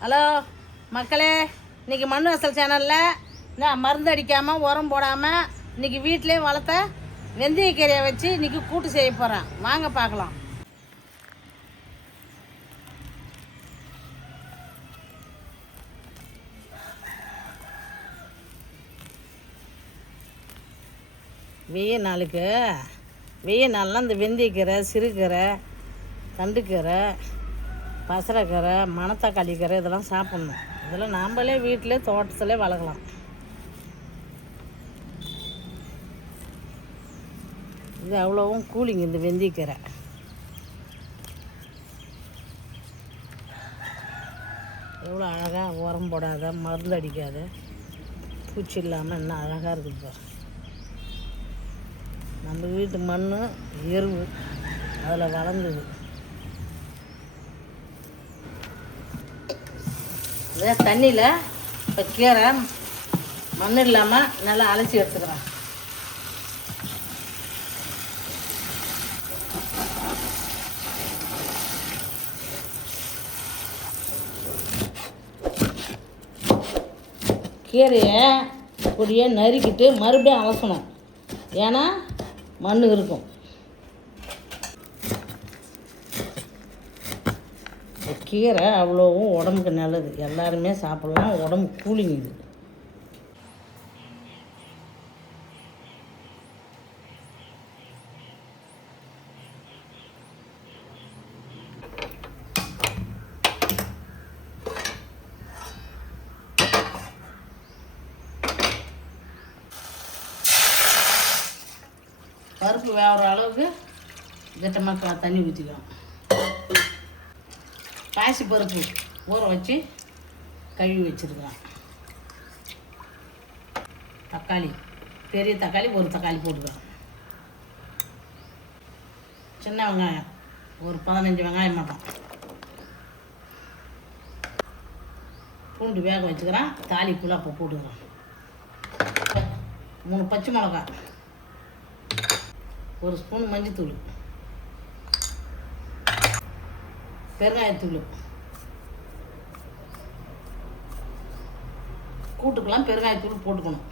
Hello மக்களே, இன்றைக்கி மண் வாசல் சேனலில் நான் மருந்து அடிக்காமல் உரம் போடாமல் இன்றைக்கி வீட்டிலே வளர்த்த வெந்தயக்கீரையை வச்சு இன்றைக்கி கூட்டு செய்ய போகிறேன். வாங்க பார்க்கலாம். வெய்ய நாள்லாம் இந்த வெந்தயக்கீரை, சிறுகீரை, தண்டுக்கீரை, பசலைக்கீரை, மணத்தக்காளி கீரை இதெல்லாம் சாப்பிட்ணும். இதெல்லாம் நாம்ளே வீட்டிலே தோட்டத்திலே வளர்க்கலாம். இது அவ்வளோவும் கூலிங் இந்த வெந்தயக்கீரை. எவ்வளோ அழகாக உரம் போடாத, மருந்து அடிக்காத, பூச்சி இல்லாமல் இன்னும் அழகாக இருக்குது பாரு. நம்ம வீட்டு மண் எருவு அதில் வளர்ந்தது. இதே தண்ணியில் இப்போ கீரை மண் இல்லாமல் நல்லா அலசி எடுத்துக்கிறேன். கீரையை பொடியை நறுக்கிட்டு மறுபடியும் அலசணும். ஏன்னா மண் இருக்கும். கீரை அவ்வளோவும் உடம்புக்கு நல்லது, எல்லாருமே சாப்பிட்லாம். உடம்பு கூலிங் இது. பருப்பு வேகிற அளவுக்கு திட்டமாக தண்ணி ஊற்றிக்கலாம். பாசி பருப்பு ஊற வச்சு கழுவி வச்சுருக்கிறேன். தக்காளி, பெரிய தக்காளி ஒரு தக்காளி போட்டுக்கிறேன். சின்ன வெங்காயம் ஒரு 15 வெங்காயம் மட்டும். பூண்டு வேக வச்சுக்கிறேன். தாளிப்புலாம் அப்போ போட்டுக்கிறேன். 3 பச்சை மிளகா, 1 ஸ்பூன் மஞ்சத்தூள், பெருங்காயத்தூள். கூட்டுக்கெல்லாம் பெருங்காயத்தூள் போட்டுக்கணும்.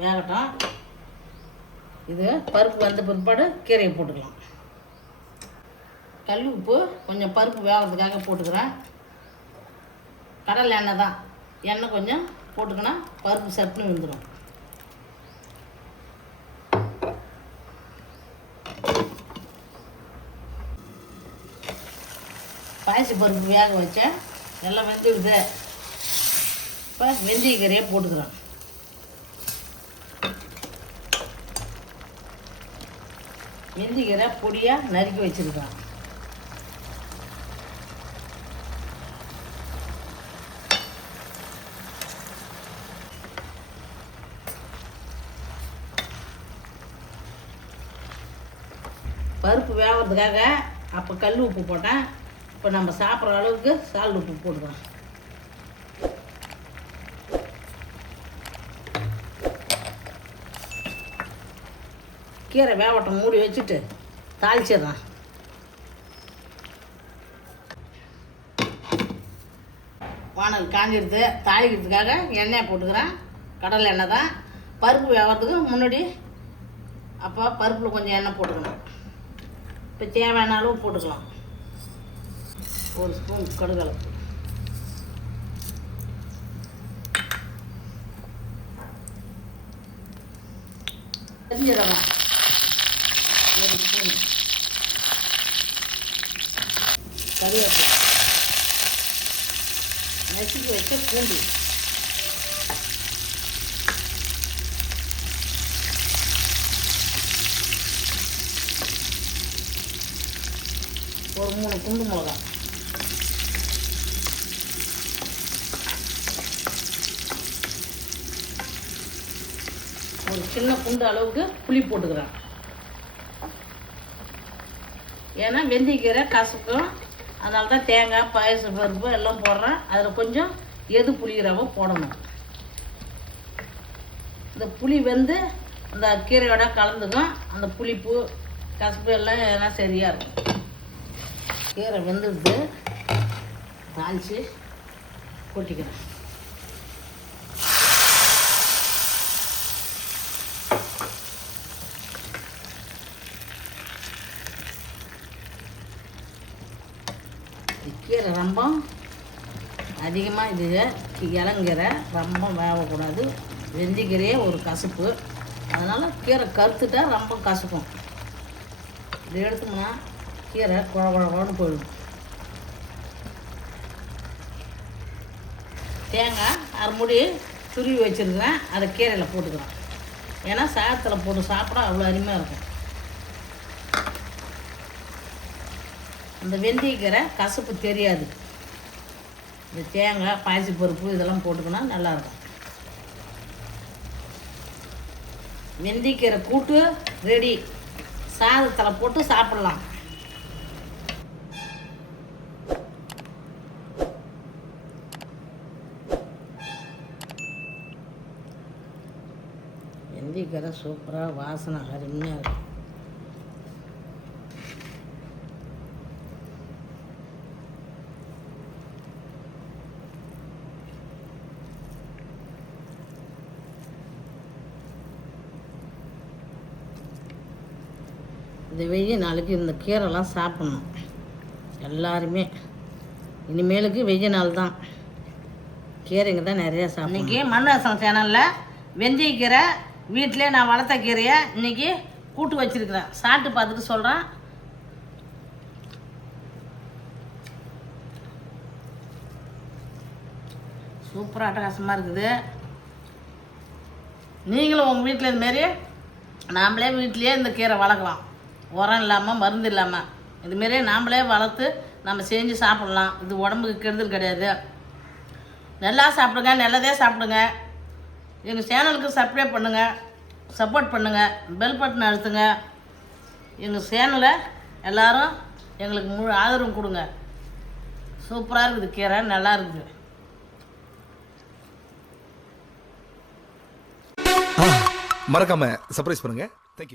வேகட்டும். இது பருப்பு வந்த பிற்பாடு கீரையை போட்டுக்கலாம். கல் உப்பு கொஞ்சம் பருப்பு வேகிறதுக்காக போட்டுக்கிறேன். கடலை எண்ணெய் தான், எண்ணெய் கொஞ்சம் போட்டுக்கினா பருப்பு சட்னி வந்துடும். பாசி பருப்பு வேக வச்சேன், எல்லாம் வெந்துடுது. இப்போ வெந்தயக்கீரையை போட்டுக்கிறேன். வெந்தயக்கீரை பொடியாக நறுக்கி வச்சுருக்கிறேன். பருப்பு வேகிறதுக்காக அப்போ கல் உப்பு போட்டேன். இப்போ நம்ம சாப்பிட்ற அளவுக்கு சால் உப்பு போட்டுக்கலாம். கீரை வேகட்டம் மூடி வச்சுட்டு தாளிச்சிடுறேன். வானல் காஞ்சிடுது. தாளிக்கிறதுக்காக எண்ணெய் போட்டுக்கிறேன். கடலை எண்ணெய் தான். பருப்பு வேகிறதுக்கு முன்னாடி அப்போ பருப்பில் கொஞ்சம் எண்ணெய் போட்டுக்கணும். இப்போ தேவையான அளவு போட்டுக்கலாம். 1 ஸ்பூன் கடுகலப்பு, பெருஞ்சீரகம் 1 ஸ்பூன், கருவேப்பிலை, நசுக்கி வச்ச பூண்டு, ஒரு 3 குண்டு மிளகாய், ஒரு சின்ன குண்டு அளவுக்கு புளி போட்டுக்கிறேன். ஏன்னா வெந்தயக்கீரை கசக்கும், அதனால தான் தேங்காய், பாயச பருப்பு எல்லாம் போடுறேன். அதில் கொஞ்சம் எது புளிக்கிறவோ போடணும். இந்த புளி வந்து அந்த கீரையோட கலந்துக்கும். அந்த புளிப்பு கசப்பு எல்லாம் சரியாக இருக்கும். கீரை வெந்துடுது, தாளித்து கொட்டிக்கிறேன். கீரை ரொம்ப அதிகமாக இது இளங்கீரை ரொம்ப வேகக்கூடாது. வெந்தயக்கீரையே ஒரு கசப்பு, அதனால் கீரை கருத்துட்டா ரொம்ப கசக்கும். இது எடுத்தோம்னா கீரை குழன்னு போயிடும். தேங்காய் அரைமுடி துருவி வச்சுருக்கிறேன், அதை கீரையில் போட்டுக்கிறேன். ஏன்னா சாதத்தில் போட்டு சாப்பிட அவ்வளோ அருமையாக இருக்கும். அந்த வெந்தயக்கீரை கசப்பு தெரியாது. இந்த தேங்காய் பாசி பருப்பு இதெல்லாம் போட்டுக்கினா நல்லாயிருக்கும். வெந்தயக்கீரை கூட்டு ரெடி. சாதத்தில் போட்டு சாப்பிட்லாம். வெந்தயக்கீரை சூப்பராக வாசனை அருமையாக இருக்கும். இந்த வெய்ய நாளுக்கு இந்த கீரைலாம் சாப்பிட்ணும் எல்லாருமே. இனிமேலுக்கு வெய்ய நாள் தான், கீரைங்க தான் நிறையா சாப்பிடும். இன்றைக்கி மண்ணாசம் சேனலில் வெந்தயக்கீரை வீட்டிலே நான் வளர்த்த கீரையை இன்றைக்கி கூட்டு வச்சுருக்கிறேன். சாப்பிட்டு பார்த்துட்டு சொல்கிறேன். சூப்பராக அட்டகாசமாக இருக்குது. நீங்களும் உங்கள் வீட்டில் இதுமாரி நாம்ளே வீட்டிலையே இந்த கீரை வளர்க்கலாம். உரம் இல்லாமல் மருந்து இல்லாமல் இதுமாரி நாம்ளே வளர்த்து நம்ம செஞ்சு சாப்பிட்லாம். இது உடம்புக்கு கெடுதல் கிடையாது. நல்லா சாப்பிடுங்க, நல்லதே சாப்பிடுங்க. எங்கள் சேனலுக்கு சப்ஸ்கிரைப் பண்ணுங்கள், சப்போர்ட் பண்ணுங்கள், பெல் பட்டன் அழுத்துங்க. எங்கள் சேனலை எல்லோரும் எங்களுக்கு முழு ஆதரவு கொடுங்க. சூப்பராக இருக்குது கீரை, நல்லா இருக்குது. மறக்காம சர்ப்ரைஸ் பண்ணுங்க. தேங்க்யூ.